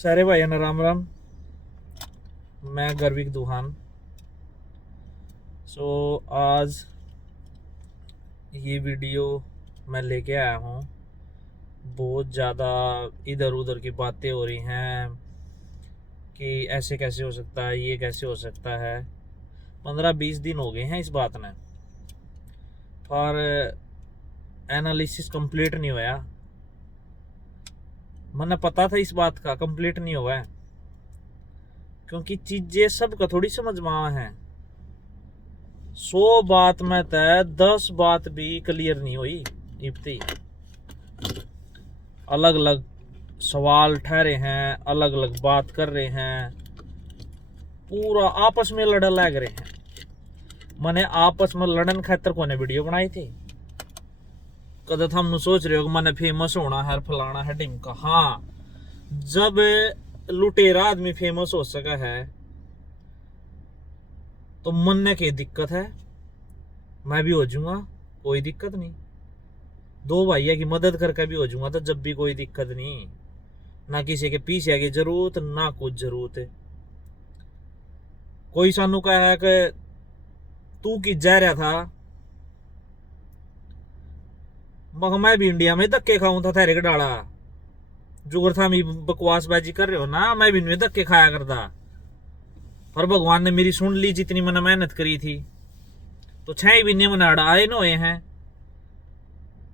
सारे भाइयों राम राम। मैं गर्विक दुहान। आज ये वीडियो मैं लेके आया हूँ। बहुत ज़्यादा इधर उधर की बातें हो रही हैं कि ऐसे कैसे हो सकता है, ये कैसे हो सकता है। 15-20 दिन हो गए हैं इस बात ने, पर एनालिसिस कंप्लीट नहीं होया। मैंने पता था इस बात का कंप्लीट नहीं हुआ है, क्योंकि चीजें सबका थोड़ी समझ में आ है। 100 बात में तय 10 बात भी क्लियर नहीं हुई। इब्ती अलग अलग सवाल ठहरे हैं, अलग अलग बात कर रहे हैं, पूरा आपस में लड़ लग रहे हैं। मैंने आपस में लड़न खातर कोने वीडियो बनाई थी। कद हम सोच रहे हो कि मैंने फेमस होना है, फलाना है, ढिमका। हाँ, जब लुटेरा आदमी फेमस हो सका है तो मन ने क्या दिक्कत है, मैं भी हो जाऊंगा, कोई दिक्कत नहीं। 2 भैया की मदद करके भी हो जाऊंगा, तो जब भी कोई दिक्कत नहीं। ना किसी के पीछे की जरूरत, ना कुछ जरूरत है। कोई सानू कहा है कि तू कि जा रहा था, मैं भी इंडिया में धक्के खाऊं था तेरे के डाला। जुगर था मैं बकवासबाजी कर रहे हो ना, मैं भी इनमें धक्के खाया करता। पर भगवान ने मेरी सुन ली, जितनी मैंने मेहनत करी थी। तो 6 महीने मैंने अड़ाए न हुए हैं,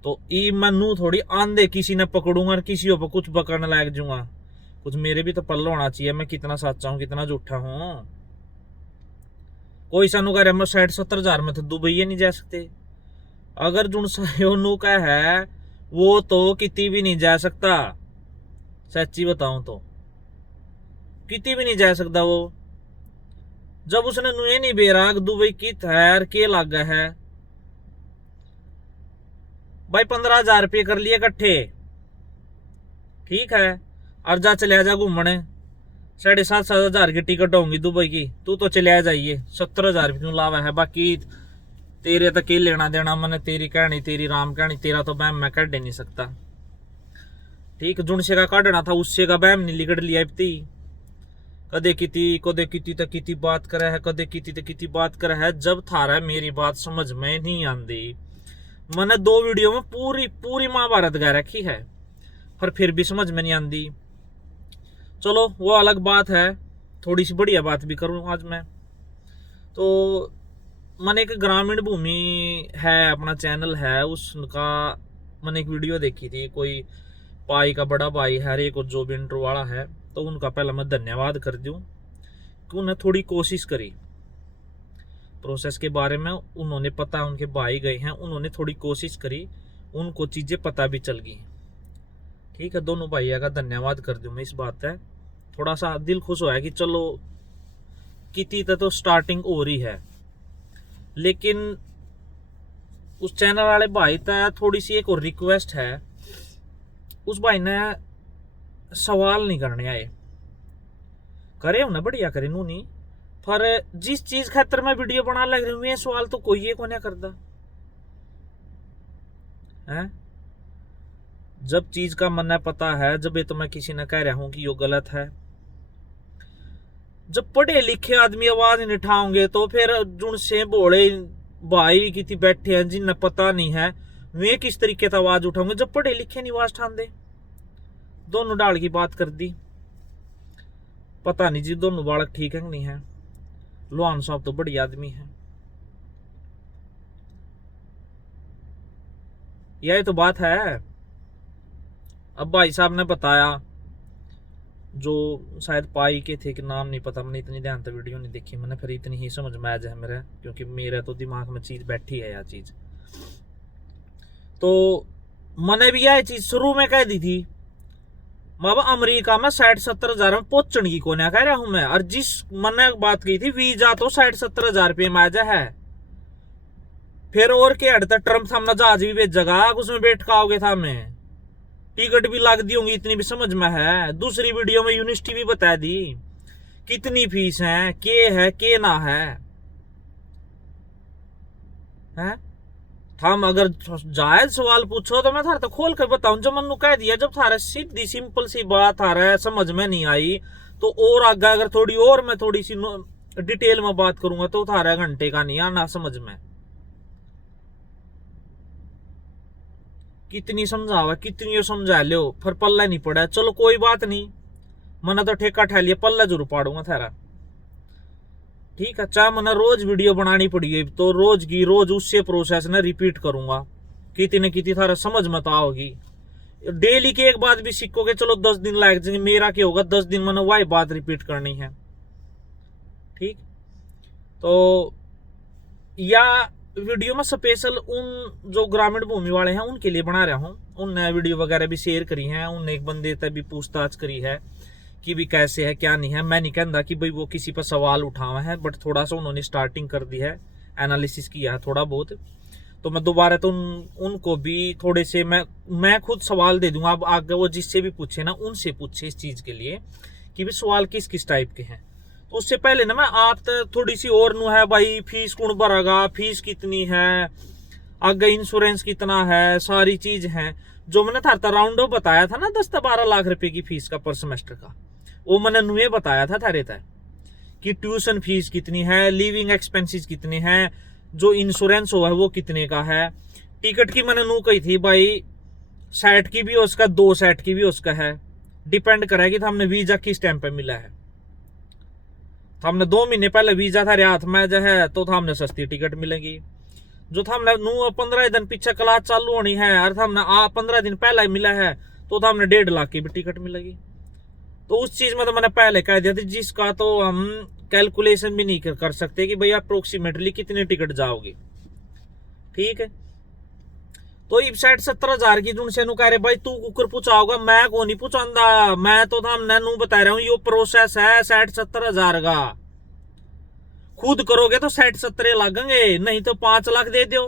तो ई मनु थोड़ी आंधे किसी ने पकड़ूंगा और किसी पर कुछ पकड़ने लायक जूंगा। कुछ मेरे भी तो पल्ला होना चाहिए, मैं कितना सच्चा हूं, कितना झूठा हूं। कोई सानू कह रहा मैं 60-70 हजार में तो दुबई नहीं जा सकते। अगर जुन सायोनू का है वो तो किती भी नहीं जा सकता। सच्ची बताऊं तो किती भी नहीं जा सकता वो। जब उसने नुए नहीं बेराग दुबई की थैर के लागा है भाई, 15,000 रुपये कर लिए इकट्ठे, ठीक है। और जा चले जा घूमने। 7,500 की टिकट होंगी दुबई की, तू तो चले जाइए। 70,000 क्यों लावा है। बाकी तेरे तक ही लेना देना, मैंने तेरी कहानी, तेरी राम कहानी, तेरा तो बैम मैं कट नहीं सकता। ठीक, जुनसे का काटना था उससे का बैम नहीं लिकड़ लिया। इतनी कदे किती तक किती बात करे है, कदे किती तक किती बात करे है। जब थारा मेरी बात समझ में नहीं आती। मैंने 2 वीडियो में पूरी पूरी महाभारत गा रखी है, पर फिर भी समझ में नहीं आती। चलो वो अलग बात है, थोड़ी सी बढ़िया बात भी करूं आज मैं। तो मैंने एक ग्रामीण भूमि है, अपना चैनल है उसका, मैंने एक वीडियो देखी थी। कोई पाई का बड़ा भाई है, एक जो भी इंटर वाला है, तो उनका पहला मैं धन्यवाद कर दूं कि उन्हें थोड़ी कोशिश करी प्रोसेस के बारे में। उन्होंने पता, उनके भाई गए हैं, उन्होंने थोड़ी कोशिश करी, उनको चीजें पता भी चल गई। ठीक है, दोनों भैया का धन्यवाद कर दूं मैं इस बात है। थोड़ा सा दिल खुश होया कि चलो किती तो स्टार्टिंग हो रही है। लेकिन उस चैनल वाले भाई तक थोड़ी सी एक और रिक्वेस्ट है। उस भाई ने सवाल नहीं करने आए, करे उन्हें बढ़िया करे नू नहीं, पर जिस चीज खातर मैं वीडियो बना लग रही हूँ, ये सवाल तो कोई को नहीं करता है। जब चीज का मन है पता है, जब ये तो मैं किसी ने कह रहा हूं कि यो गलत है। जब पढ़े लिखे आदमी आवाज नहीं उठाओगे तो फिर जुन से बोले भाई की बैठे हैं जिन्हें पता नहीं है, वे किस तरीके से आवाज उठाओगे। जब पढ़े लिखे नहीं आवाज उठाते। दोनों डाल की बात कर दी, पता नहीं जी दोनों बालक ठीक है कि नहीं है। लोहान साहब तो बड़ी आदमी है। यही तो बात है। अब भाई साहब ने बताया, जो शायद पाई के थे कि नाम नहीं पता, मैंने इतनी ध्यान से वीडियो नहीं देखी मैंने, फिर इतनी ही समझ में आ जाए मेरे, क्योंकि मेरे तो दिमाग में चीज बैठी है यार चीज। तो मैंने भी यह चीज शुरू में कह दी थी, बाबा अमेरिका में 60-70 हजार में पहुंचने की कोने कह रहा हूं मैं। और जिस मैंने बात की थी वीजा तो 60-70 हजार रुपये में आ जा है। फिर और के हटता ट्रम्प सामने जहाज भी भेजेगा, उसमें बैठ का आओगे था मैं, टिकट भी लग दी होंगी, इतनी भी समझ में है। दूसरी वीडियो में यूनिवर्सिटी भी बता दी कितनी फीस है के ना है, हैं? हम अगर जायज सवाल पूछो तो मैं थारे तो खोल कर बताऊं। जो मनु कह दिया, जब थारे सीधी सिंपल सी बात थारे समझ में नहीं आई तो और आगे अगर थोड़ी और मैं थोड़ी सी डिटेल में बात करूंगा तो थारे घंटे का नहीं आना समझ में। कितनी समझावा, कितनी समझा लो, फिर पल्ला नहीं पड़ा। चलो कोई बात नहीं, मना तो ठेका ठा लिया, पल्ला जरूर पाड़ूंगा थारा। ठीक है, चाहे मना रोज वीडियो बनानी पड़ी तो रोज की रोज उससे प्रोसेस ना रिपीट करूंगा, कितनी न कितनी थारा समझ मत आओगी। डेली की एक बात भी सीखोगे, चलो 10 दिन लायक जाएंगे, मेरा क्या होगा 10 दिन मैंने वही बात रिपीट करनी है। ठीक, तो या वीडियो में स्पेशल उन जो ग्रामीण भूमि वाले हैं उनके लिए बना रहा हूँ। उनने वीडियो वगैरह भी शेयर करी है, उनने एक बंदे तक भी पूछताछ करी है कि भी कैसे है क्या नहीं है। मैं नहीं कहता कि भाई वो किसी पर सवाल उठावा है, बट थोड़ा सा उन्होंने स्टार्टिंग कर दी है, एनालिसिस किया है थोड़ा बहुत। तो मैं दोबारा तो उनको भी थोड़े से मैं खुद सवाल दे दूंगा। अब आगे वो जिससे भी पूछे ना उनसे पूछे इस चीज के लिए कि भी सवाल किस किस टाइप के हैं। तो उससे पहले ना मैं आप थोड़ी सी और नू है भाई, फीस कौन भरेगा, फीस कितनी है, आगे इंश्योरेंस कितना है, सारी चीज है जो मैंने था राउंड ऑफ बताया था ना 10 से 12 लाख रुपए की फीस का पर सेमेस्टर का, वो मैंने नुए बताया था थारे तय कि ट्यूशन फीस कितनी है, लिविंग एक्सपेंसेस कितने हैं, जो इंश्योरेंस हुआ है वो कितने का है। टिकट की मैंने नू कही थी भाई, सेट की भी उसका 2 सेट की भी उसका है, डिपेंड करेगी था हमने वीजा किस टाइम पे मिला है। तो हमने 2 महीने पहले वीजा था हाथ में जो है तो हमने सस्ती टिकट मिलेगी। जो था हमने 15 दिन पीछे क्लास चालू होनी है और हमने 15 दिन पहले मिला है तो हमने 1.5 लाख की भी टिकट मिलेगी। तो उस चीज में तो मैंने पहले कह दिया था जिसका तो हम कैलकुलेशन भी नहीं कर सकते कि भाई अप्रोक्सीमेटली कितनी टिकट जाओगी। ठीक है, तो इब 60-70 हजार की जुन से नु कह रहे भाई तू कुकर पूछाओगा, मैं को नहीं पूछांदा, मैं तो हमने नू बता रहा हूँ यो प्रोसेस है 60-70 हजार का। खुद करोगे तो 60-70 लगेंगे, नहीं तो 5 लाख दे दो,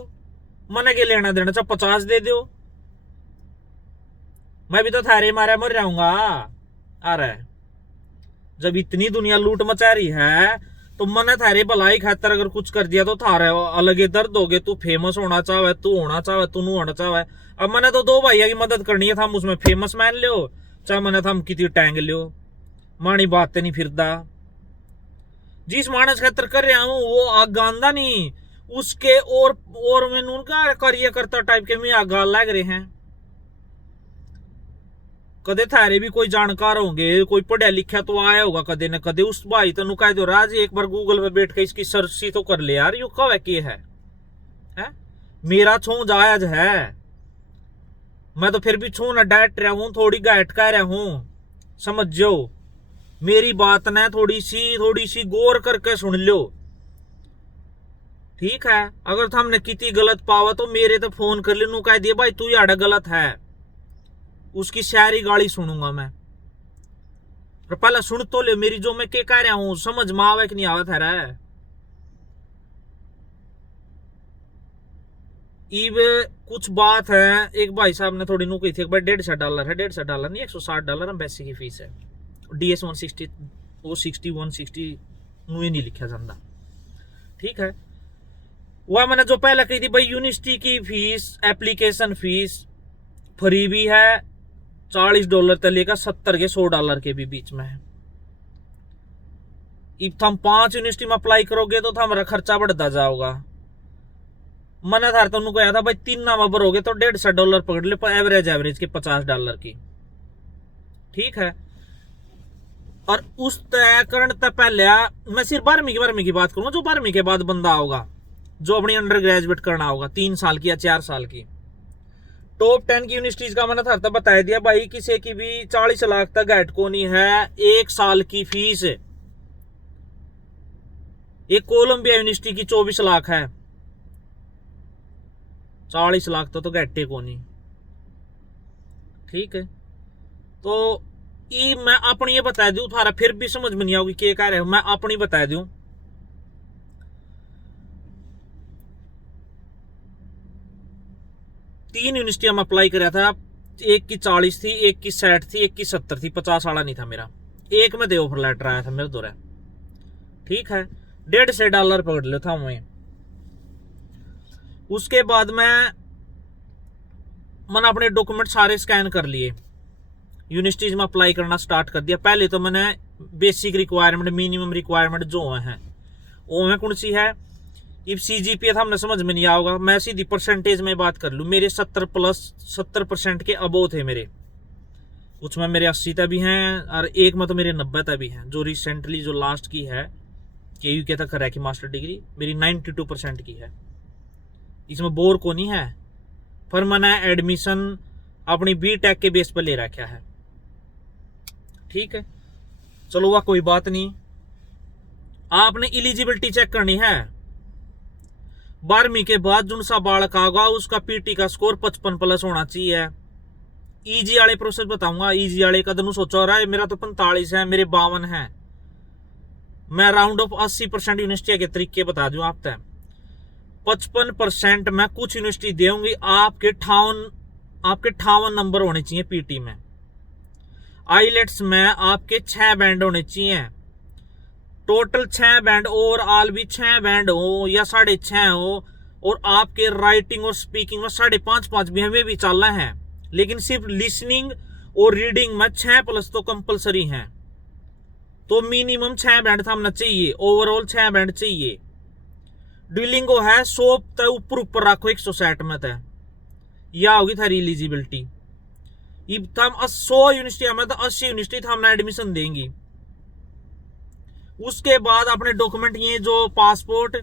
मने के लेना देना चाहे 50 दे दो, मैं भी तो थारे मारे मर जाऊंगा। अरे जब इतनी दुनिया लूट मचा रही है तो मने थारे भलाई खातर अगर कुछ कर दिया तो थारे अलग ही दर्द होगे। तू फेमस होना चाहे, तू होना चाहे, तू नू होना चाहे। अब मैंने तो 2 भैया की मदद करनी है, था उसमें फेमस मान लियो चाहे मैंने था कितनी टैंग लियो, मानी बात नहीं फिरदा। जिस मानस खातर कर रहा हूं वो आगांदा नहीं, उसके और मैंने उनका कार्यकर्ता टाइप के में आगा लग रहे हैं। कदे थारे भी कोई जानकार होंगे, कोई पढ़ा लिखा तो आया होगा कदे न कदे। उस भाई तेन कह दो राज एक बार गूगल पे बैठ के इसकी सर्च सी तो कर ले यार, यो कब है के है? मेरा छो जायज है, मैं तो फिर भी छो न डांट रहा हूं, थोड़ी गाइड कह रहा हूं, समझ जाओ मेरी बात ने थोड़ी सी गौर करके सुन लो। ठीक है, अगर हमने कितनी गलत पावा तो मेरे तो फोन कर ले, कह दिया भाई तू यार गलत है, उसकी सारी गाली सुनूंगा मैं। पर पहले सुन तो ले मेरी, जो मैं क्या कह रहा हूं समझ में आवे कि नहीं आवे थारा। इब कुछ बात है, एक भाई साहब ने थोड़ी नु कही थी, एक बार $150 है, $150 नहीं $160 एम्बेसी की फीस है। DS 160 वो 60 160 नु नहीं लिखा जाता। ठीक है, वह मैंने जो पहले कही थी भाई यूनिवर्सिटी की फीस, एप्लीकेशन फीस फ्री भी है, $40 तक लेकर 70 के $100 के भी बीच में है। इब तुम 5 यूनिवर्सिटी में अप्लाई करोगे तो हमारा खर्चा बढ़ता जाओगा। मैंने था तुमको कहा था भाई 3 नाम भरोगे तो $150 पकड़ ले, एवरेज के $50 की। ठीक है, और उस तय करण तक पहले मैं सिर्फ 12वीं की बात करूंगा, जो 12वीं के बाद बंदा होगा जो अपनी अंडर ग्रेजुएट करना होगा 3 साल की या 4 साल की। टॉप 10 की यूनिवर्सिटीज का मैंने था बता दिया भाई, किसी की भी 40 लाख तक गाइड को नहीं है 1 साल की फीस। एक कोलंबिया यूनिवर्सिटी की 24 लाख है, 40 लाख तो गैटे को नहीं। ठीक है, तो ये मैं अपनी ये बता दूं, थारा फिर भी समझ में नहीं आओगी क्या कह रहे हो, मैं अपनी बता दूं। तीन यूनिवर्सिटी में अप्लाई कराया था, एक की 40 थी, एक की 60 थी, एक की 70 थी, 50 वाला नहीं था मेरा। एक में दे ऑफर लेटर आया था मेरे दौरे। ठीक है, $150 पकड़ लो था मैं। उसके बाद मैंने अपने डॉक्यूमेंट सारे स्कैन कर लिए, यूनिवर्सिटीज में अप्लाई करना स्टार्ट कर दिया। पहले तो मैंने बेसिक रिक्वायरमेंट, मिनिमम रिक्वायरमेंट जो हैं वो में कौन सी है, इफ CGPA था हमने समझ में नहीं आओगा, मैं सीधी परसेंटेज में बात कर लूँ। मेरे 70% के अबोव थे मेरे, कुछ में मेरे 80 तक भी हैं और एक में तो मेरे 90 तक भी हैं। जो रिसेंटली जो लास्ट की है KU के तक है कि मास्टर डिग्री मेरी 92% की है, इसमें बोर को नहीं है। पर मैंने एडमिशन अपनी BTech के बेस पर ले रखा है, ठीक है। चलो वह कोई बात नहीं। आपने एलिजिबिलिटी चेक करनी है। 12वीं के बाद जो सा बालक आगा उसका PT का स्कोर 55+ होना चाहिए। ईजी वाले प्रोसेस बताऊंगा। ईजी वाले का तो सोचा हो रहा है मेरा तो 45 है, मेरे 52 है। मैं राउंड ऑफ 80% यूनिवर्सिटी के तरीके बता दूं आप तक। 55% में कुछ यूनिवर्सिटी देंगी आपके 58 नंबर होने चाहिए PT में। आईलेट्स में आपके 6 बैंड होने चाहिए, टोटल 6 बैंड, और ऑल भी 6 बैंड हो या 6.5 हो, और आपके राइटिंग और स्पीकिंग में 5.5 भी हमें भी चलना है। लेकिन सिर्फ लिसनिंग और रीडिंग में 6+ तो कंपलसरी है। तो मिनिमम 6 बैंड थामना चाहिए, ओवरऑल 6 बैंड चाहिए। ड्यूलिंगो है 100 तक ऊपर रखो 160 में तय, यह होगी थारी एलिजिबिलिटी। इब थम 100 यूनिवर्सिटी में तो 80 यूनिवर्सिटी थामना एडमिशन देंगी। उसके बाद अपने डॉक्यूमेंट ये जो पासपोर्ट,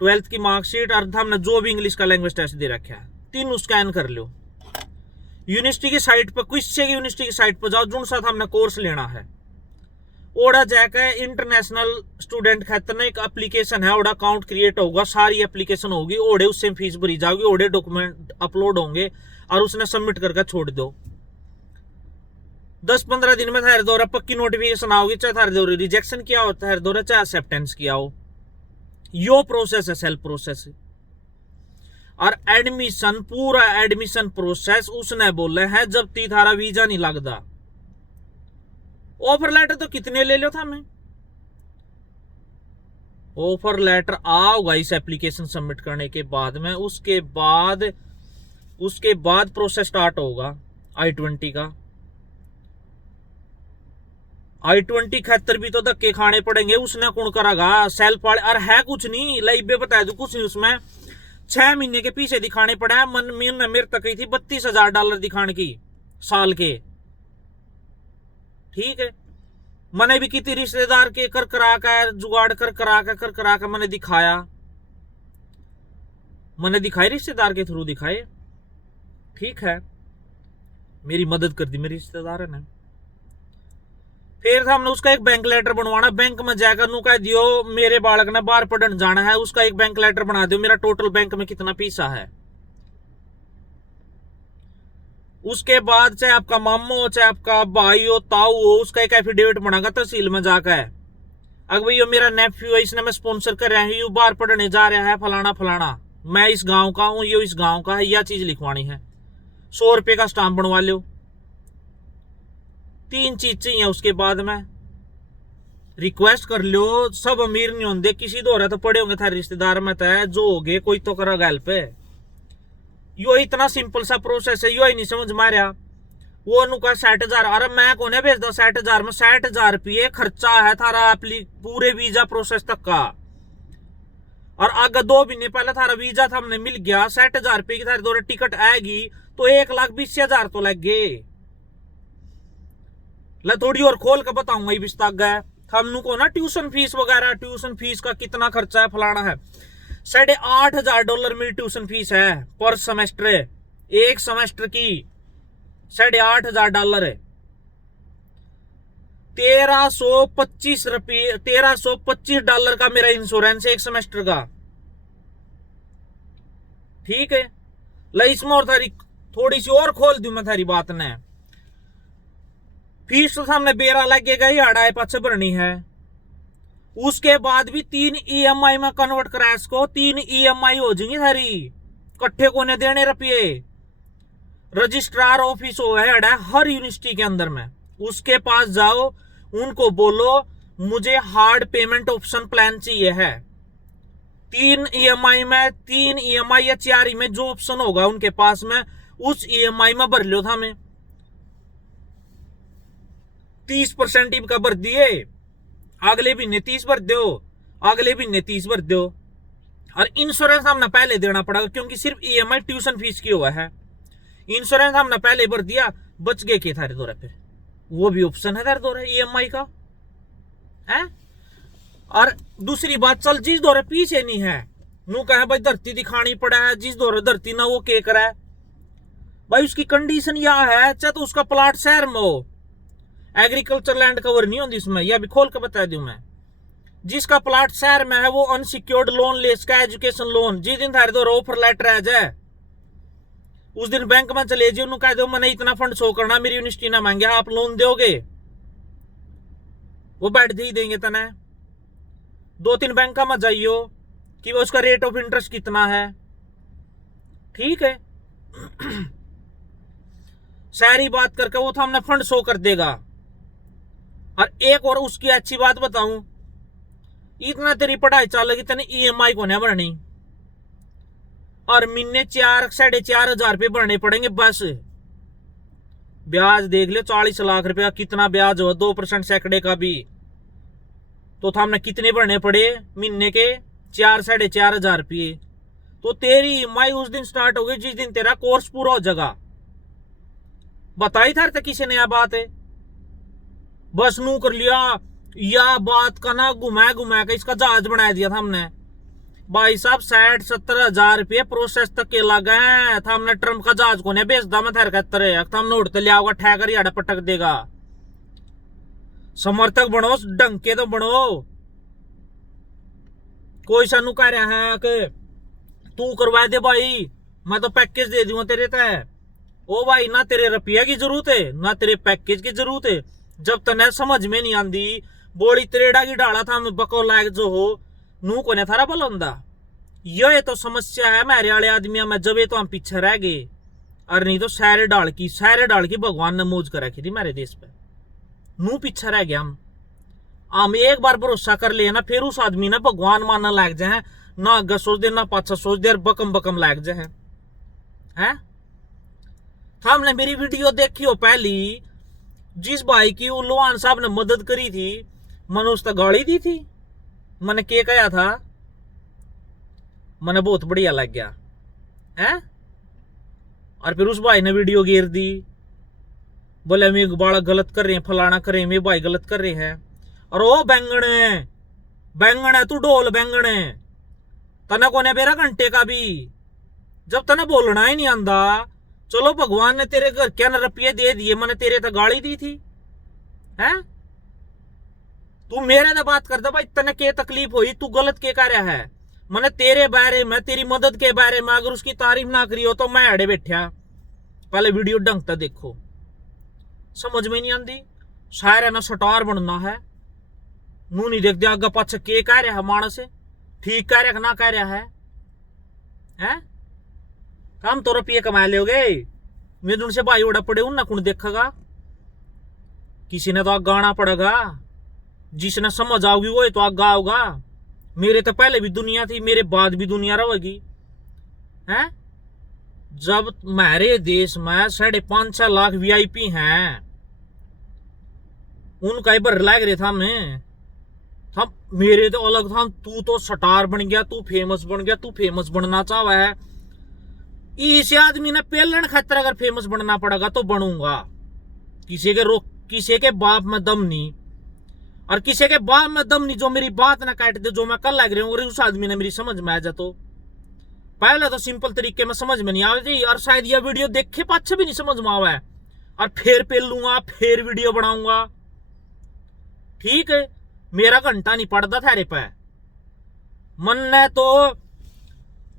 12th की मार्कशीट और हमने जो भी इंग्लिश का लैंग्वेज टेस्ट दे रखा है, तीनों स्कैन कर लो। यूनिवर्सिटी की साइट पर, किसी की यूनिवर्सिटी की साइट पर जाओ जिन साथ हमने कोर्स लेना है। ओड़ा जाकर इंटरनेशनल स्टूडेंट खातर एक एप्लीकेशन है, ओड़ा अकाउंट क्रिएट होगा, सारी एप्लीकेशन होगी, ओड़े उससे फीस भरी जाओगी, ओड़े डॉक्यूमेंट अपलोड होंगे और उसने सबमिट करके छोड़ दो। 10-15 दिन में थारे दौरा पक्की नोटिफिकेशन आओगी, चाहे थारे दौरे रिजेक्शन किया हो थारे दौरा, चाहे एक्सेप्टेंस किया हो। यो प्रोसेस है, सेल्फ प्रोसेस। और एडमिशन, पूरा एडमिशन प्रोसेस उसने बोले है जब ती थारा वीजा नहीं लगता। ऑफर लेटर तो कितने ले लो था मैं, ऑफर लेटर आओगा इस एप्लीकेशन सबमिट करने के बाद में। उसके बाद प्रोसेस स्टार्ट होगा I-20 का। I-20 खतर भी तो धक्के खाने पड़ेंगे, उसने कौन करेगा, सेल्फ वाले। और है कुछ नहीं, लाइबे बता दू कुछ नहीं, उसमें 6 महीने के पीछे दिखाने पड़े हैं। मन मेरे तक ही थी $32,000 दिखाने की साल के, ठीक है। मैंने भी कितनी रिश्तेदार के कर करा कर जुगाड़ कर करा कर मैंने दिखाए, रिश्तेदार के थ्रू दिखाए, ठीक है। मेरी मदद कर दी मेरे रिश्तेदार ने। फिर हमने उसका एक बैंक लेटर बनवाना, बैंक में जाकर नू कह दियो मेरे बालक ने बाहर पढ़ने जाना है, उसका एक बैंक लेटर बना दियो, मेरा टोटल बैंक में कितना पैसा है। उसके बाद चाहे आपका मामू हो, चाहे आपका भाई हो, ताऊ हो, उसका एक एफिडेविट बनागा तहसील में जाकर, अगर भाई मेरा नेफ्यू है, इसने मैं स्पॉन्सर कर रहा हूँ, बाहर पढ़ने जा रहा है, फलाना, मैं इस गांव का हूं, ये इस गांव का है, यह चीज लिखवानी है। 100 रुपए का स्टाम्प बनवा लो। 3 चीज चाहिए। उसके बाद में रिक्वेस्ट कर लो। सब अमीर नहीं होंगे, किसी दो तो पड़े होंगे थारे रिश्तेदार में तय जो हो गए, कोई तो करेगा हेल्प। यो इतना सिंपल सा प्रोसेस है, यो ही नहीं समझ मारिया। वो नुका 60,000, अरे मैं कोने भेजता 60,000 में 60,000 रुपये खर्चा है थारा पूरे वीजा प्रोसेस तक का। और अगर 2 महीने पहले थारा वीजा था हमने मिल गया, 60,000 रुपये की थारी दौरे टिकट आएगी तो 1,20,000 तो लग गए। थोड़ी और खोल कर बताऊंगा इस तक है हम को ना, ट्यूशन फीस वगैरह, ट्यूशन फीस का कितना खर्चा है, फलाना है। $8,500 मेरी ट्यूशन फीस है पर सेमेस्टर, एक सेमेस्टर की $8,500 है। $1,325 का मेरा इंश्योरेंस है एक सेमेस्टर का, ठीक है। इसमें और थारी थोड़ी सी और खोल दूं मैं थारी बात ने। फीस तो सामने बेरा लगेगा ही, आड़ा पाछे भरनी है। उसके बाद भी 3 EMI में कन्वर्ट करा इसको, 3 EMI हो जाएंगी थारी, इकट्ठे कोने देने रुपये। रजिस्ट्रार ऑफिस हो है हर यूनिवर्सिटी के अंदर में, उसके पास जाओ, उनको बोलो मुझे हार्ड पेमेंट ऑप्शन प्लान चाहिए है। 3 EMI में, 3 EMI या 4 में जो ऑप्शन होगा उनके पास में, उस EMI में भर लो था मैं 30% का भर दिए, अगले महीने 30 भर दो, अगले महीने 30 भर दो। और इंश्योरेंस हमने पहले देना पड़ेगा क्योंकि सिर्फ EMI ट्यूशन फीस की हुआ है। इंश्योरेंस हमने पहले भर दिया, बच गए के थारे दौरे पे, वो भी ऑप्शन है थारे दौरे EMI का है। और दूसरी बात, चल जिस दौरे पीछे नहीं है नू कहे भाई धरती दिखानी पड़ा है, जिस दौरे धरती ना वो के करा है भाई, उसकी कंडीशन यह है चाहे तो उसका प्लाट शहर में हो, एग्रीकल्चर लैंड कवर नहीं होती इसमें, यह भी खोल के बता दूं मैं। जिसका प्लाट शहर में है वो अनसिक्योर्ड लोन ले इसका, एजुकेशन लोन। जिस दिन थारे दो ऑफर लेटर आ जाए उस दिन बैंक में चले जाओ, कह दो मैंने इतना फंड शो करना, मेरी यूनिवर्सिटी ना मांगे, आप लोन दोगे, वो बैठ ही देंगे तना। 2-3 बैंक में जाइयो कि वो उसका रेट ऑफ इंटरेस्ट कितना है, ठीक है। सारी बात करके वो तो हमने फंड शो कर देगा। और एक और उसकी अच्छी बात बताऊं, इतना तेरी पढ़ाई चलेगी तेने EMI को नहीं भरनी, और महीने 4-4.5 हजार रुपये भरने पड़ेंगे बस। ब्याज देख ले 40 लाख रुपया कितना ब्याज हो, 2% सैकड़े का भी, तो हमने कितने भरने पड़े महीने के 4-4.5 हजार रुपये। तो तेरी EMI उस दिन स्टार्ट हो गई जिस दिन तेरा कोर्स पूरा हो जाएगा। बताई था किसी ने यह बात है, बस नू कर लिया या बात का ना घुमा घुमा के इसका जहाज बना दिया था हमने। भाई साहब 60-70 हजार रुपये प्रोसेस तक के लगे हैं, था हमने ट्रम्प का जहाज को नहीं बेचदा मैं थार कहते हमने उड़ते लिया होगा, ठहकर याडा पटक देगा। समर्थक बनो, ढंग के तो बनो। कोई सानू कह रहा है कि तू करवा दे भाई, मैं तो पैकेज दे दूंगा तेरे तय। ओ भाई ना तेरे रुपया की जरूरत है ना तेरे पैकेज की जरूरत है। जब तने समझ में नहीं आंदी बोली त्रेड़ा की डाला था बको लायक जो हो नू को ने थारा बलंदा। ये तो समस्या है मेरे वाले आदमियों में, जब ये तो हम पीछे रह गए। और नहीं तो सारे डाल की भगवान ने मौज कर रखी थी मेरे देश पे, नू पीछे रह गया हम एक बार भरोसा कर लिया ना फिर उस आदमी ने भगवान मानना लायक जाए, ना आगे सोच दे ना पाछा सोच दे, बकम बकम लायक जाए है। हमने मेरी वीडियो देखी हो पहली, जिस भाई की उल्लुआन साहब ने मदद करी थी, मैंने उसका गाड़ी दी थी, मैंने क्या कहा था, मैंने बहुत बढ़िया लग गया है। और फिर उस भाई ने वीडियो घेर दी, बोले मैं बाड़ा गलत कर रहे हैं, फलाना कर रहे हैं, मेरे भाई गलत कर रहे हैं। और ओ बैंगन है तू, ढोल बैंगन है, तना कोने बेरा घंटे का भी, जब तना बोलना ही नहीं आंदा। चलो भगवान ने तेरे घर क्या रुपये दे दिए, मैंने तेरे तो गाड़ी दी थी है। तू मेरे से बात करता भाई, तने के तकलीफ हुई, तू गलत के कह रहा है। मैंने तेरे बारे में, तेरी मदद के बारे में अगर उसकी तारीफ ना करी हो तो मैं अड़े बैठा। पहले वीडियो ढंग तक देखो, समझ में नहीं आती। शायर है ना सटार बनना है, नू नहीं देखते आगे पाछे के कह रहा है मानस, ठीक कह रहा ना कह रहा है। हम तो रुपये कमा लोगे, मेरे उनसे भाई उड़ा पड़े उन ना कौन देखेगा, किसी ने तो आग गाना पड़ेगा, जिसने समझ आओगी वो तो आग आओगा। मेरे तो पहले भी दुनिया थी, मेरे बाद भी दुनिया रहेगी है। जब हमारे देश में 5.5 लाख VIP हैं, उनका ही बर लग रहे था मैं, था मेरे तो अलग था। तू तो स्टार बन गया, तू फेमस बन गया, तू फेमस बनना चाहवा है। इस आदमी ने पेलन खातर अगर फेमस बनना पड़ेगा तो बनूंगा, किसी के बाप में दम नहीं, और किसी के बाप में दम नहीं जो मेरी बात ना काट दे, जो मैं कल लग रही हूँ उस आदमी ने मेरी समझ में आ जा। तो पहले तो सिंपल तरीके में समझ में नहीं आवे, और शायद यह वीडियो देखे पाछे भी नहीं समझ में आवा है, और फिर पेल लूंगा, फिर वीडियो बनाऊंगा। ठीक है, मेरा घंटा नहीं पड़ता थारे पे। मन ने तो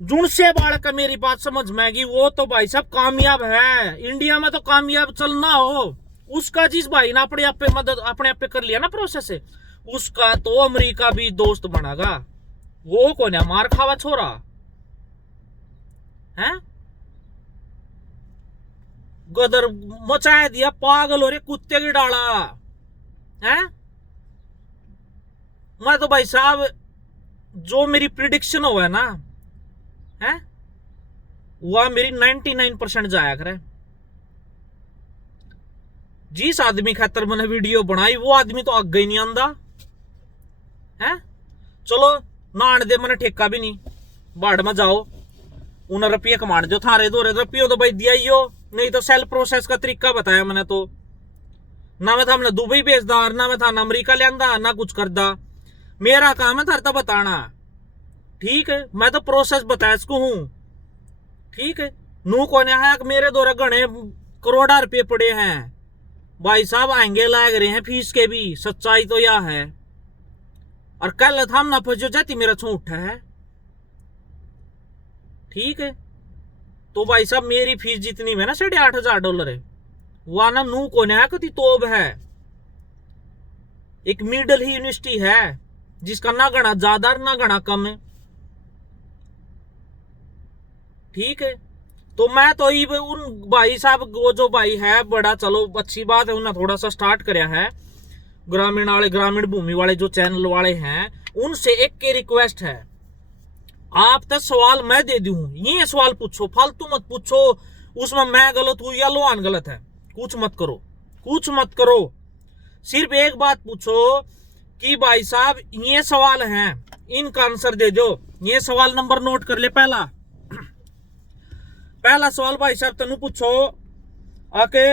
जुड़ से बाढ़ का मेरी बात समझ में आएगी, वो तो भाई साहब कामयाब है। इंडिया में तो कामयाब चलना हो उसका, जिस भाई ने अपने आप पे मदद अपने आप पे कर लिया ना प्रोसेस है, उसका तो अमेरिका भी दोस्त बनागा। वो कौन है मार खावा छोरा है, गदर मचाया दिया, पागल हो रहे कुत्ते की डाला है। मैं तो भाई साहब जो मेरी प्रिडिक्शन हुआ है ना, है वह मेरी 99% जाया करे। जिस आदमी खातर मैंने वीडियो बनाई वो आदमी तो आगे ही नहीं आंदा है। चलो ना आने दे, मैंने ठेका भी नहीं, बाढ़ में जाओ उन्हें रुपये कमान जो थारे दो रुपये तो भाई दिया ही हो, नहीं तो सेल प्रोसेस का तरीका बताया मैंने। तो ना मैं था हमने दुबई भेजदा, ना मैं था अमेरिका लियांदा, ना कुछ करदा। मेरा काम है थारता बताना, ठीक है। मैं तो प्रोसेस बताया इसको हूं, ठीक है। नू को है मेरे द्वारा गणे करोड़ा रुपये पड़े हैं भाई साहब, आएंगे लाग रहे हैं फीस के भी, सच्चाई तो यह है। और कल था ना फंसो जाती मेरा छूट है, ठीक है। तो भाई साहब मेरी फीस जितनी है ना $8,500 है, वह ना नू को है कति तोब है। एक मिडल ही यूनिवर्सिटी है जिसका ना गणा ज्यादा ना गणा कम है, ठीक है। तो मैं तो उन भाई साहब वो जो भाई है बड़ा, चलो अच्छी बात है, उन्हें थोड़ा सा स्टार्ट कराया है। ग्रामीण भूमि वाले जो चैनल वाले हैं उनसे एक के रिक्वेस्ट है, आप तक सवाल मैं दे दूं, ये सवाल पूछो, फालतू मत पूछो उसमें मैं गलत हूं या लोहान गलत है, कुछ मत करो, कुछ मत करो। सिर्फ एक बात पूछो कि भाई साहब ये सवाल हैं, इनका आंसर दे दो। ये सवाल नंबर नोट कर ले। पहला सवाल भाई साहब तेन पूछो आके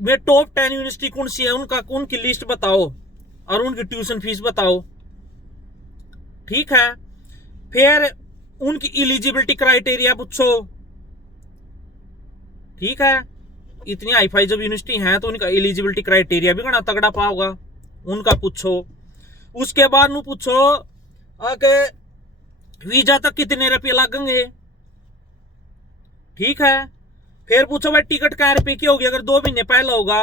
वे टॉप 10 यूनिवर्सिटी कौन सी है, उनकी लिस्ट बताओ और उनकी ट्यूशन फीस बताओ, ठीक है। फिर उनकी एलिजिबिलिटी क्राइटेरिया पूछो, ठीक है। इतनी हाईफाई जब यूनिवर्सिटी है तो उनका एलिजिबिलिटी क्राइटेरिया भी घना तगड़ा पाओगा, उनका पूछो। उसके बाद नु पूछो आके वीजा तक कितने रुपये लगेंगे, ठीक है। फिर पूछो भाई टिकट क्या रुपये की होगी अगर 2 महीने पहले होगा,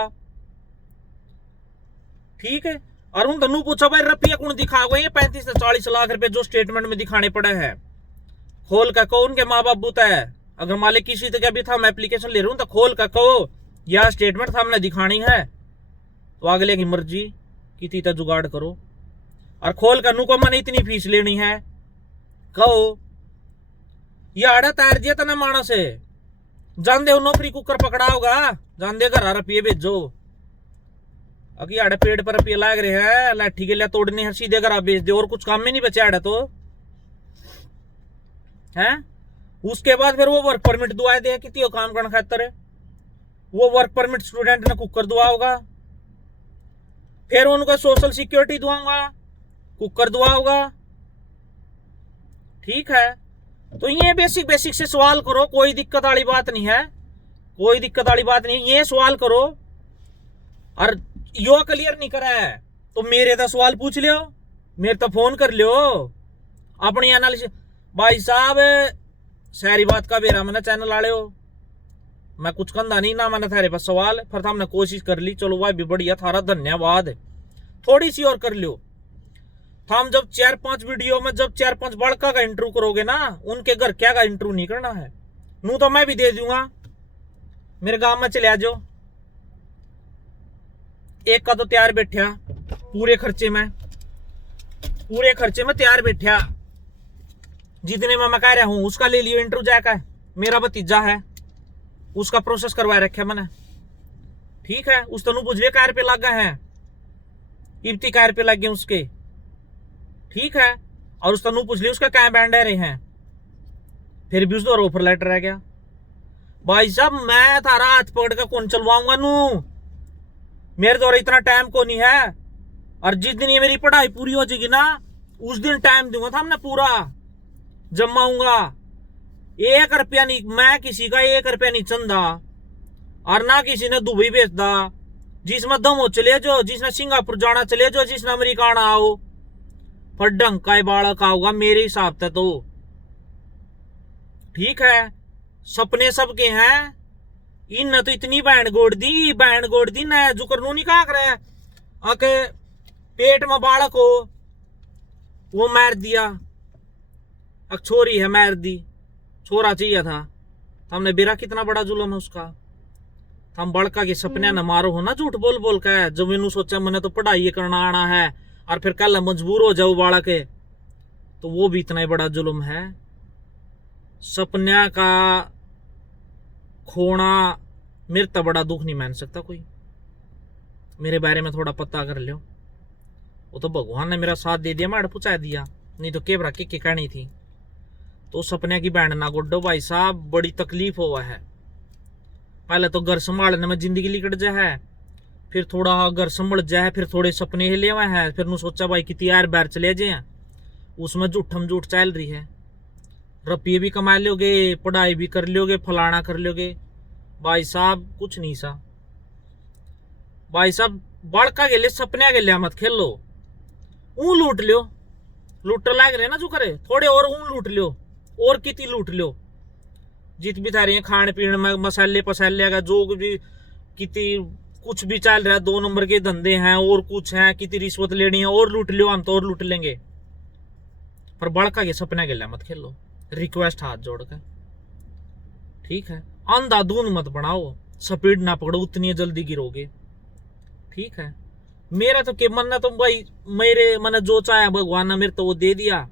ठीक है। और उन तनु पूछो भाई रुपये कौन दिखाओगे, ये 35 से 40 लाख रुपए जो स्टेटमेंट में दिखाने पड़े हैं, खोल का कहो उनके माँ बाप बूता है। अगर मालिक किसी तक अभी था मैं एप्लीकेशन ले रहा हूं तो खोल का कहो यह स्टेटमेंट था हमने दिखानी है, तो अगले की मर्जी कितनी तक जुगाड़ करो। और खोल का नू को मैंने इतनी फीस लेनी है कहो, ये आड़ा तैर दिया था ना माना से, जान दे नौकरी कुकर पकड़ा होगा, जान दे घर रुपये भेजो। अभी आड़े पेड़ पर रुपये लाग रहे हैं, लाठी के लिए तोड़ने हैं, सीधे घर भेज दे, और कुछ काम में नहीं बचे आड़े तो है। उसके बाद फिर वो वर्क परमिट दुआ दे कि त्यो काम करना खातर है, वो वर्क परमिट स्टूडेंट ने कुकर दुआ होगा। फिर उनको सोशल सिक्योरिटी दुआऊंगा, कुकर दुआ होगा, ठीक है। तो ये बेसिक से सवाल करो, कोई दिक्कत वाली बात नहीं है, कोई दिक्कत वाली बात नहीं, ये सवाल करो। और यो क्लियर नहीं करा है तो मेरे तो सवाल पूछ लियो, मेरे तो फोन कर लियो अपनी एनालिसिस। भाई साहब सारी बात का बेरा मैंने चैनल आड़े हो, मैं कुछ कंधा नहीं ना, मैंने थारे पास सवाल फिर हमने कोशिश कर ली, चलो भाई भी बढ़िया, थारा धन्यवाद। थोड़ी सी और कर लियो, हम जब 4-5 वीडियो में जब 4-5 बड़का का इंटरव्यू करोगे ना, उनके घर क्या का इंटरव्यू नहीं करना है। नू तो मैं भी दे दूंगा, मेरे गांव में चले आ जाओ, एक का तो तैयार बैठा पूरे खर्चे में तैयार बैठा, जितने में मैं कह रहा हूं उसका ले लियो इंटरव्यू जाएगा। मेरा भतीजा है उसका प्रोसेस करवा रखा मैंने, ठीक है। उस तनु पूछ लिया क्या रुपये लग गए हैं, इब्ती क्या रुपये लग गए उसके, ठीक है। और उस तनु पूछ लिया उसका क्या बैंड रहे हैं, फिर भी उसको ऑफर लेटर रह गया। भाई साहब मैं थारा हाथ पकड़ कर कौन चलवाऊंगा नू, मेरे द्वारा इतना टाइम को नहीं है। और जिस दिन ये मेरी पढ़ाई पूरी हो जाएगी ना, उस दिन टाइम दूंगा था हमने पूरा जमाऊंगा। 1 रुपया नहीं, मैं किसी का 1 रुपया नहीं चंदा, और ना किसी ने दुबई भेजदा। जिसमें दम हो चले जो, जिसने सिंगापुर जाना चले जो, जिसने अमेरिका आना आओ, पर ढंग का बालक आओगा मेरे हिसाब से तो, ठीक है। सपने सबके हैं, इन तो इतनी बैंड गोड़ दी न जो करनू नहीं कहा करे आके पेट में बालक हो वो मार दिया, अब छोरी है मार दी, छोरा चाहिए था, हमने बेरा कितना बड़ा जुल्म है उसका। हम बड़का के सपने न मारो हो ना झूठ बोल बोल के, जब मैनू सोचा मैंने तो पढ़ाई करना आना है और फिर कल मजबूर हो जाओ बाड़ा के तो वो भी इतना ही बड़ा जुल्म है। सपना का खोना मेरे तो बड़ा दुख नहीं मान सकता कोई। मेरे बारे में थोड़ा पता कर लो। वो तो भगवान ने मेरा साथ दे दिया, मैं पूछा दिया, नहीं तो केबरा के कहनी थी। तो सपने की बहन ना गुड्डो भाई साहब, बड़ी तकलीफ हुआ है। पहले तो घर संभालने में जिंदगी लिकट जा है, फिर थोड़ा घर संभल जाए, फिर थोड़े सपने हिले हुए हैं, फिर नु सोचा भाई कि यार बाहर चले जाए, उसमें झूठम झूठ चल रही है। रुपये भी कमा लोगे, पढ़ाई भी कर लोगे, फलाना कर लोगे। भाई साहब कुछ नहीं सा भाई साहब, बड़का गेले सपने गेले मत खेल लो, ऊ लूट लो, लूट लाग रहे ना जो करे, थोड़े और ऊ लूट लो, और कितनी लूट लो। जित भी थारे खाने पीने में मसाले पसाले का जो भी कितनी कुछ भी चल रहा है, 2 नंबर के धंधे हैं और कुछ है, कितनी रिश्वत लेनी है और लूट लो, हम तो और लूट लेंगे। पर बड़का के सपना गेला मत खेलो, रिक्वेस्ट हाथ जोड़ के, ठीक है। अंधाधुंध मत बनाओ, स्पीड ना पकड़ो, उतनी जल्दी गिरोगे, ठीक है। मेरा तो के मन तो भाई, मेरे मन जो चाहे भगवान ने मेरे तो वो दे दिया,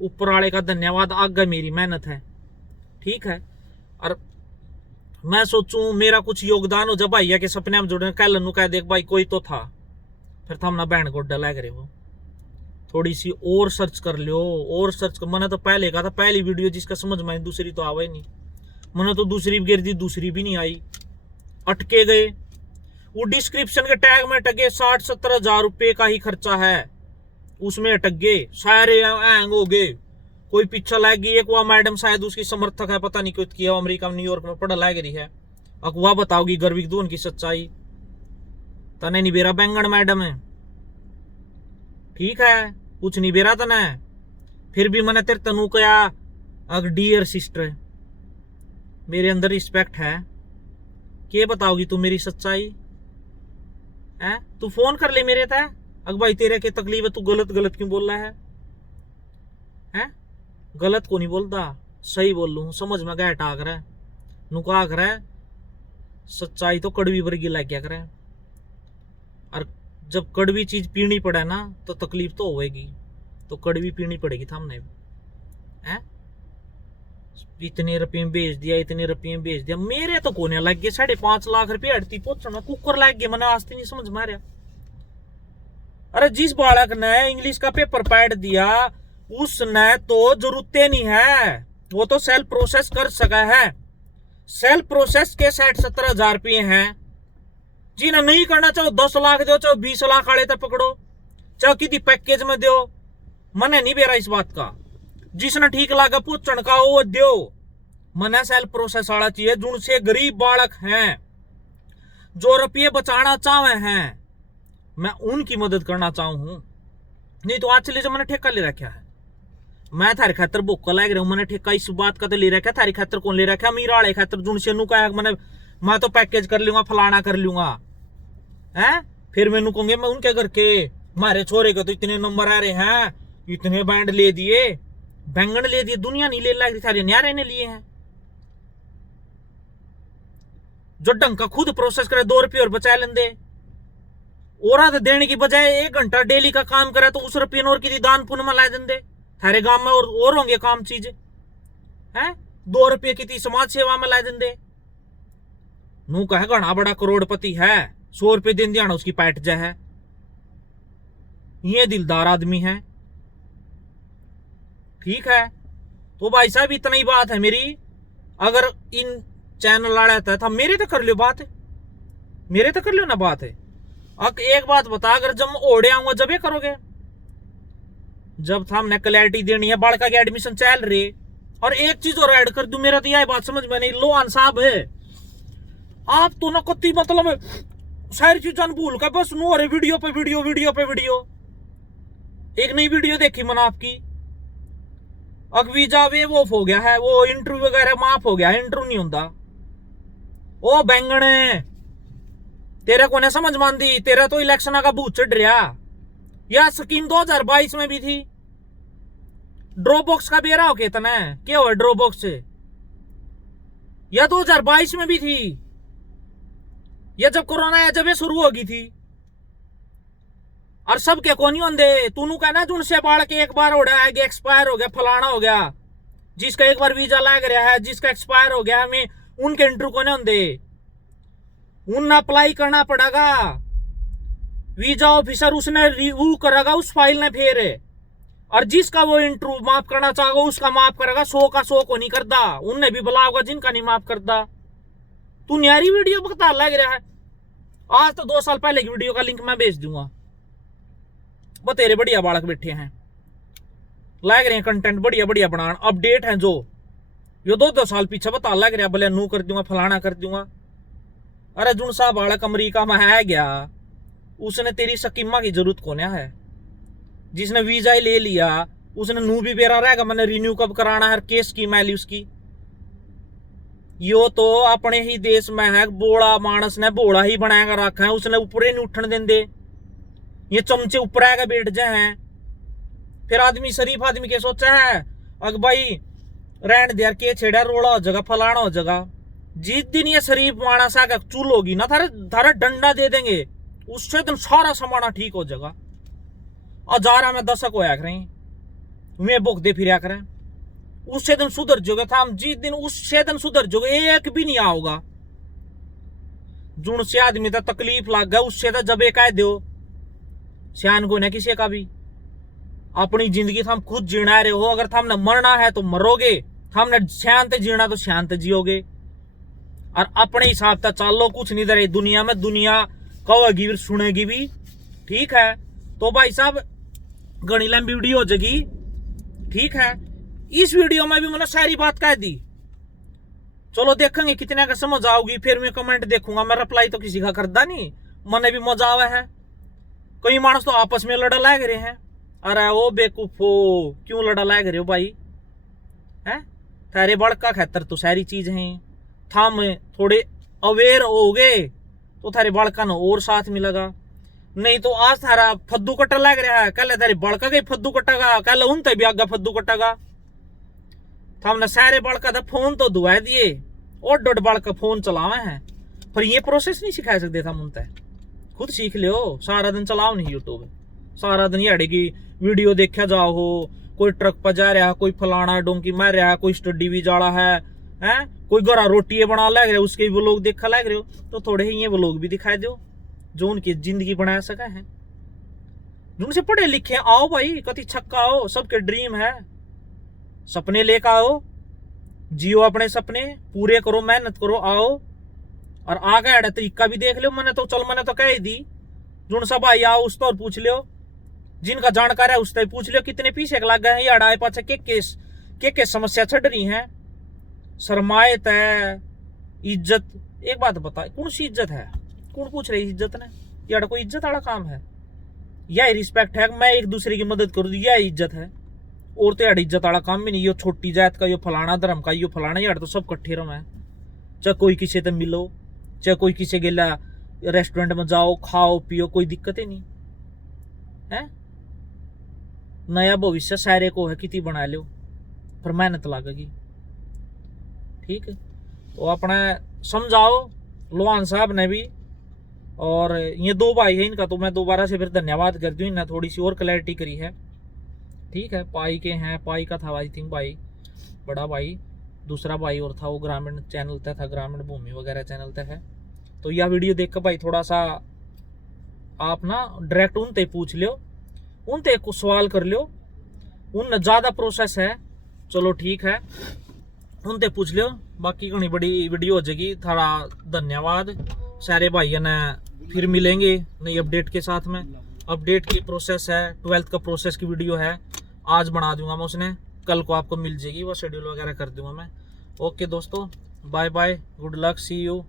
ऊपर वाले का धन्यवाद, आगे मेरी मेहनत है, ठीक है। और मैं सोचूं मेरा कुछ योगदान हो जब भैया के सपने में जुड़ने, कल नु कह देख भाई कोई तो था, फिर तो हम ना बहन को डला करे। वो थोड़ी सी और सर्च कर लो, और सर्च कर। मैंने तो पहले कहा था, पहली वीडियो जिसका समझ में आई, दूसरी तो आवा ही नहीं। मैंने तो दूसरी भी गिर दी, दूसरी भी नहीं आई, अटके गए। वो डिस्क्रिप्शन के टैग में अटक गए, 60-70 हजार रुपए का ही खर्चा है, उसमें अटक गए, सारे हैंग हो गए। कोई पीछा लग गई, एक वह मैडम शायद उसकी समर्थक है, पता नहीं क्यों किया, अमेरिका में न्यूयॉर्क में पढ़ा लग रही है, अगवा बताओगी गर्विक दून की सच्चाई। तने नहीं बेरा बैंगन मैडम है, ठीक है, कुछ नहीं बेरा तने, फिर भी मैंने तेरे तनु कया अग डियर सिस्टर, मेरे अंदर रिस्पेक्ट है, के बताओगी तू मेरी सच्चाई है। तू फोन कर ले मेरे तय, अग भाई तेरे के तकलीफ है, तू गलत गलत क्यों बोल रहा है? गलत को नहीं बोलता, सही बोल लू, समझ में गया टाक रहा है, नुका कर है, सच्चाई तो कड़वी वर्गी लग गया करे। और जब कड़वी चीज पीनी पड़े ना तो तकलीफ तो होएगी, तो कड़वी पीनी पड़ेगी हमने, हैं? इतने रुपये में बेच दिया, इतने रुपये में बेच दिया, मेरे तो कोने लग गए 5.5 लाख रुपये हड़ती पहुंचना, कुकर लग गए, मैंने आज नहीं समझ में आ रहा। अरे जिस बालक ने इंग्लिश का पेपर पैड दिया उसने तो जरूरतें नहीं है, वो तो सेल्फ प्रोसेस कर सका है। सेल्फ प्रोसेस के 60-70 हजार रुपये हैं, जिन्हें नहीं करना चाहो 10 लाख दो, चाहे 20 लाख वाले तक पकड़ो, चाहे किसी पैकेज में दो, मने नहीं बेरा इस बात का। जिसने ठीक लगा पूछण का वो दो, मने सेल्फ प्रोसेस वाला चाहिए। जुन से गरीब बालक हैं जो रुपये बचाना चाहे हैं, मैं उनकी मदद करना चाहूं। नहीं तो आज चले जो मैंने ठेका ले रखा है, मैं थारे खातर भूखा लग रहा हूं, मैंने ठेका इस बात का तो ले रखा, थारी खातर कौन ले रखा? मीरा वाले खातर जुन से नु का मैं तो पैकेज कर लूंगा, फलाना कर लूंगा, है? फिर मैनू कहूंगे मैं उनके घर के मारे छोरे के तो इतने नंबर आ रहे हैं, इतने बैंड ले दिए, बैंगन ले दिए, दुनिया नहीं ले लग थारे न्यारे ने लिए हैं। जो ढंग का खुद प्रोसेस करे 2 रुपये और बचा लेंदे, और देने की बजाय 1 घंटा डेली का काम करे तो उस रुपये और की दान पुण्य में ला देंदे। थारे गांव में और होंगे काम चीज है, 2 रुपये की समाज सेवा में ला देंदे। नू कहे घना बड़ा करोड़पति है, 100 रुपये दिन दिया उसकी पैट जा है, ये दिलदार आदमी है, ठीक है। तो भाई साहब इतना ही बात है मेरी। अगर इन चैनल लड़ा था मेरे तो कर लो बात, मेरे तो कर लो ना बात है। अब एक बात बता, अगर जब ओढ़े आऊंगा जब ये करोगे, जब हमने क्लैरिटी देनी है, बालका की एडमिशन चल रही। और एक चीज और ऐड कर दूं, मेरा तो यह बात समझ में नहीं, लोहान साहब है आप तो ना कत्ती मतलब सारी चीजें भूल कर बस नो रहे वीडियो पे वीडियो, वीडियो पे वीडियो। एक नई वीडियो देखी मैंने आपकी, वीजा वे वो हो गया है, वो इंटरव्यू वगैरह माफ हो गया, इंटरव्यू नहीं होता। ओ बैंगने तेरे को ने समझ मान दी, तेरा तो इलेक्शन का भूत चढ़ रहा। यह स्कीम 2022 में भी थी, ड्रॉप बॉक्स का बेरा हो कितना है, क्या हुआ ड्रॉप बॉक्स से? यह 2022 में भी थी, यह जब कोरोना आया जब ये शुरू होगी थी। और सब के को नहीं होंगे। तूनू कहना जुन से बाल के एक बार हो रहा है, एक्सपायर हो गया, फलाना हो गया, जिसका एक बार वीजा लग रहा है, जिसका एक्सपायर हो गया, हमें उनके इंटरव्यू को नहीं होंगे, उन अप्लाई करना पड़ेगा। वीजा ऑफिसर उसने रिव्यू करेगा उस फाइल ने फिर, और जिसका वो इंटरव्यू माफ करना चाहोगा उसका माफ करेगा, 100 का 100 को नहीं करता। उनने भी बुला होगा जिनका नहीं माफ करता। तू न्यारी वीडियो बता लग रहा है। आज तो 2 साल पहले की वीडियो का लिंक मैं भेज दूंगा। वो तेरे बढ़िया बालक बैठे हैं, लग रहे हैं कंटेंट बढ़िया बढ़िया बनाना, अपडेट है जो यो 2-2 साल पीछे बता लग रहा बोले नू कर दूंगा, फलाना कर दूंगा। अरे जुन सा बालक अमरीका में है गया, उसने तेरी स्कीमा की जरूरत कौन है। जिसने वीजा ही ले लिया उसने नू भी बेरा रहेगा मैंने रिन्यू कब कराना है, केस की मैली उसकी। यो तो अपने ही देश में है, बोड़ा मानस ने बोड़ा ही बनाएगा रखा है, उसने ऊपर नहीं उठन देंदे। ये चमचे ऊपर आएगा बैठ जाए हैं। फिर आदमी शरीफ आदमी के सोचा है अग भाई रहन दे के छेड़ा रोड़ा हो जगह, फलाना हो जगह। जिस दिन ये शरीफ मानस आगे चूल होगी ना, थारे डंडा दे देंगे, उससे दिन सारा समाना ठीक हो जाएगा। और जा रहा मैं 10 होया करें, वे भोग दे फिर करें, उससे दिन सुधर जोगे था हम। जिस दिन उससे दिन सुधर जोगे एक भी नहीं आओगा। जुन से आदमी तो तकलीफ लग गया उससे तो जब एक दो सियान को ना किसी का भी। अपनी जिंदगी हम खुद जीना रहे हो, अगर हमने मरना है तो मरोगे, हमने शांत जीना तो शांत जियोगे। और अपने हिसाब से चलो, कुछ नहीं दे दुनिया में, दुनिया कहेगी भी सुनेगी भी, ठीक है। तो भाई साहब घनी लंबी वीडियो हो जाएगी, ठीक है। इस वीडियो में भी मैंने सारी बात कह दी। चलो देखेंगे कितने का समझ आओगी, फिर मैं कमेंट देखूंगा। मैं रिप्लाई तो किसी का करदा नहीं, मने भी मजा आवा है। कई मानस तो आपस में लड़ा लाग रहे हैं। अरे ओ बेकूफो, क्यों लड़ा लाग रहे हो भाई, हैं? थारे बड़का खातर तो सारी चीज है, थम थोड़े अवेयर हो गए तो थारे बड़का न और साथ मिलेगा। नहीं तो आज थारा फद्दू कट्टा लग रहा है, कल थारे बड़का के फद्दू कट्टेगा, कल उनते भी आगा फद्दू कट्टेगा। हमने सारे बड़का था फोन तो दुआ दिए और डोड बड़का फोन चलावे हैं, पर ये प्रोसेस नहीं सिखा सकते था। उनते खुद सीख लियो, सारा दिन चलाओ नहीं यूट्यूब, सारा दिन याड़ी की वीडियो देखा जाओ हो। कोई ट्रक पर जा रहा है, कोई फलाना डोंकी मार रहा है, कोई स्टडी भी जाड़ा है, कोई घरा रोटी बना लग रहे, उसके भी लोग देखा लग रहे हो, तो थोड़े ही ये लोग भी दिखाई दो जो उनकी जिंदगी बना सका है। जिनसे पढ़े लिखे आओ भाई, कति छक्का आओ, सबके ड्रीम है, सपने लेकर आओ, जियो अपने सपने पूरे करो, मेहनत करो, आओ। और आगे अड़ा तरीका भी देख लो। मैंने तो कह ही दी, जुन सब भाई आओ उस तो पूछ लो, जिनका जानकार है उससे पूछ लो कितने पीछे लग गए हैं, ये अड़ाए पाछे के समस्या छड़ रही है। सरमायत है, इज्जत, एक बात बता कौन सी इज्जत है, कौन पूछ रही इज्जत ने? ये कोई इज्जत वाला काम है? यह रिस्पेक्ट है, मैं एक दूसरे की मदद करूँ, यह इज्जत है। और तो यार इज्जत वाला काम भी नहीं, यो छोटी जात का, यो फलाना धर्म का, यो फलाना, यार तो सब कट्ठे रहो। चाहे कोई किसी से मिलो, चाहे कोई किसी गेला रेस्टोरेंट में जाओ, खाओ पियो, कोई दिक्कत ही नहीं है। नया भविष्य सारे को है, कितनी बना लो, पर मेहनत लगेगी, ठीक है। तो अपना समझाओ लोहान साहब ने भी। और ये 2 भाई है, इनका तो मैं दोबारा से फिर धन्यवाद कर दूं, इन्हें थोड़ी सी और क्लैरिटी करी है, ठीक है। पाई के हैं, पाई का था आई थिंक भाई, बड़ा भाई, दूसरा भाई और था वो ग्रामीण चैनल तक था, ग्रामीण भूमि वगैरह चैनल तक है। तो यह वीडियो देख कर भाई थोड़ा सा आप ना डायरेक्ट उनते पूछ लो, उनते कुछ सवाल कर लो, उन ज्यादा प्रोसेस है, चलो ठीक है, उनते पूछ लो। बाकी घनी बड़ी वीडियो हो जाएगी। थारा धन्यवाद सारे भाइयों ने, फिर मिलेंगे नई अपडेट के साथ में। अपडेट की प्रोसेस है, 12th का प्रोसेस की वीडियो है, आज बना दूंगा मैं, उसने कल को आपको मिल जाएगी, वो शेड्यूल वगैरह कर दूंगा मैं। ओके दोस्तों, bye bye, good luck, see you.